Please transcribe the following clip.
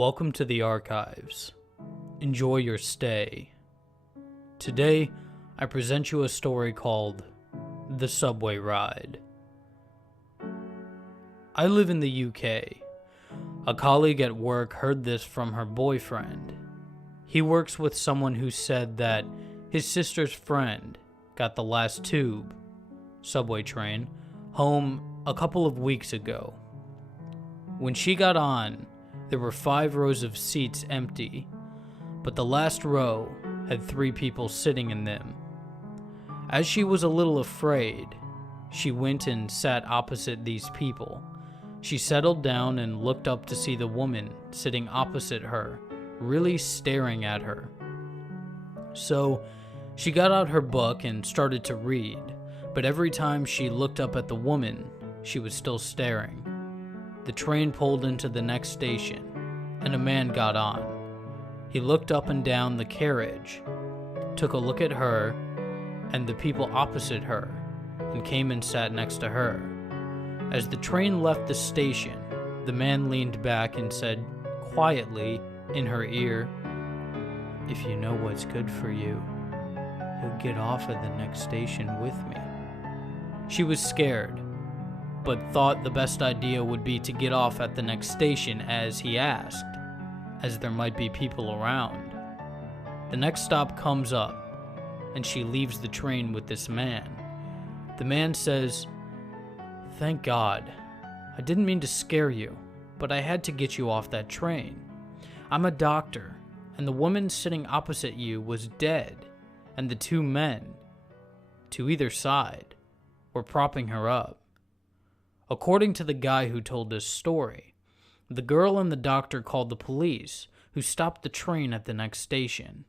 Welcome to the archives. Enjoy your stay. Today, I present you a story called The Subway Ride. I live in the UK. A colleague at work heard this from her boyfriend. He works with someone who said that his sister's friend got the last tube, subway train, home a couple of weeks ago. When she got on, there were 5 rows of seats empty, but the last row had 3 people sitting in them. As she was a little afraid, she went and sat opposite these people. She settled down and looked up to see the woman sitting opposite her, really staring at her. So she got out her book and started to read, but every time she looked up at the woman, she was still staring. The train pulled into the next station, and a man got on. He looked up and down the carriage, took a look at her and the people opposite her, and came and sat next to her. As the train left the station, the man leaned back and said quietly in her ear, "If you know what's good for you, you'll get off at the next station with me." She was scared, but thought the best idea would be to get off at the next station as he asked, as there might be people around. The next stop comes up, and she leaves the train with this man. The man says, "Thank God. I didn't mean to scare you, but I had to get you off that train. I'm a doctor, and the woman sitting opposite you was dead, and the 2 men, to either side, were propping her up." According to the guy who told this story, the girl and the doctor called the police, who stopped the train at the next station.